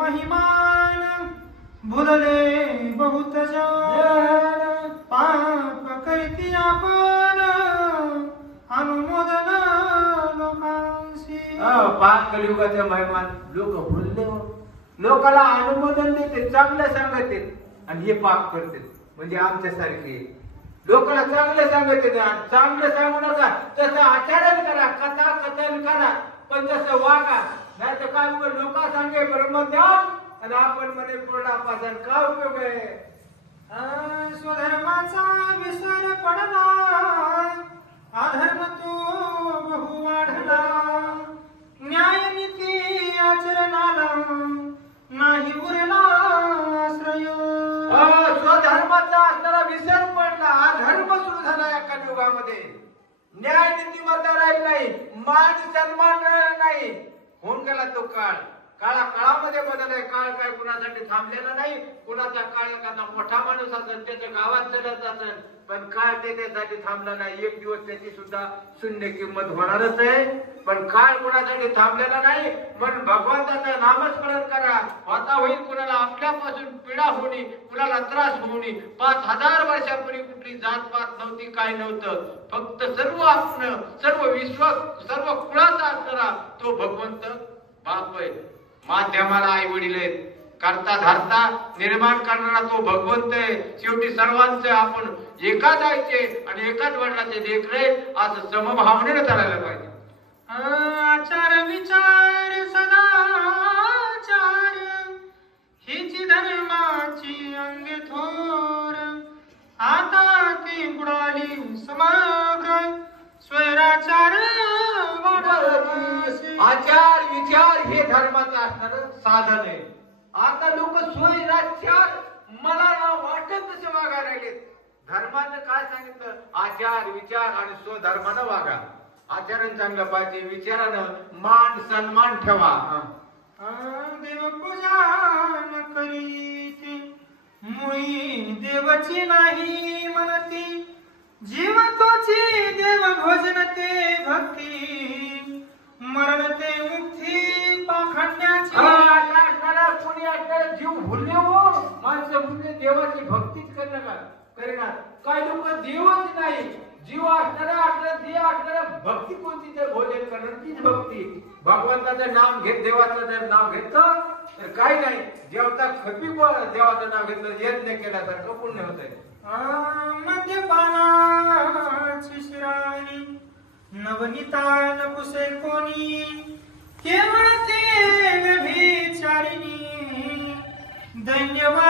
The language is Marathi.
महिमान भुलले बहुत जान पाप करती आपण अनुमोदन लोकांशी पाप कलियुगाचे महिमान लोक भुलले लोकाला अनुमोदन देते चांगलं सांगते आणि हे पाप करते म्हणजे आमच्यासारखे लोकांना चांगलं सांगते चांगलं सांगू नका तसं आचरण करा कथा कथन करा पण तसं वागा नाही तर काय लोक सांगे ब्रह्मज्ञान आणि आपण मध्ये पूर्णापासन काय उपयोग आहे स्वधर्माचा विसर पडला अधर्म तो बहु वाढला न्यायनीती आचरणाला नाही उरला आश्रय स्वधर्माचा असणारा विसर पडला अधर्म सुरू झाला या कलियुगामध्ये न्याय नीतिमत्ता राहील नाही मान सन्मान राहिला नाही होऊन गेला तो काळ काळामध्ये बदल आहे काळ काय कुणासाठी थांबलेला नाही कुणाचा काळ एखादा मोठा माणूस असेल त्याच्या गावात चलत असेल पण काळ त्याच्यासाठी थांबला नाही एक दिवस त्याची सुद्धा शून्य किंमत होणारच आहे पण काळ कुणासाठी थांबलेला नाही म्हणून भगवंताचं नामस्मरण करा होता होईल कुणाला आपल्यापासून पीडा होणे कुणाला त्रास होणे 5000 वर्षापूर्वी कुठली जातपात नव्हती काय नव्हतं फक्त सर्व आपण सर्व विश्व सर्व कुळाचा असणारा तो भगवंत बाप आहे माध्यमाला आई वडील आहेत करता धरता निर्माण करणारा तो भगवंत आहे शेवटी सर्वांचे आपण एका जायचे आणि एकाच वडिलांचे देखरेख असं समभावनेने चालायला पाहिजे आचार विचार सदाचार हीच धर्माची अंग थोर आता ती बुडाली समग्र स्वैराचार आचार विचार हे धर्माचं असणार साधन आहे आता लोक स्वैराचार मला वाटत तसे वागायला लागले धर्मानं काय सांगितलं आचार विचार आणि स्वधर्मानं वागा आचरण चांगलं पाहिजे विचारानं मान सन्मान ठेवा देवपूजा न करीती मुळी देवाची नाही म्हणती जीव तोची देव भोजन ते भक्ती मरण ते मुक्ती पाखंड्याची कोणी आपल्याला जीव भुलले हो माणसं भुलले देवाची भक्तीच करणार काही लोक देवच नाही जीव असणारा आपल्याला देव असणारा भक्ती कोणती तर भोजन करणार तीच भक्ती भगवंताचं नाम घेत देवाचं जर नाव घेतलं तर काही नाही जेवता खपी देवाचं नाव घेतलं यज्ञ केल्यासारखं पुण्य होत आहे मद्यपानाची शिराणी नवनीता नपुसे कोणी केवळ ते व्यभिचारिणी दैन्यवाद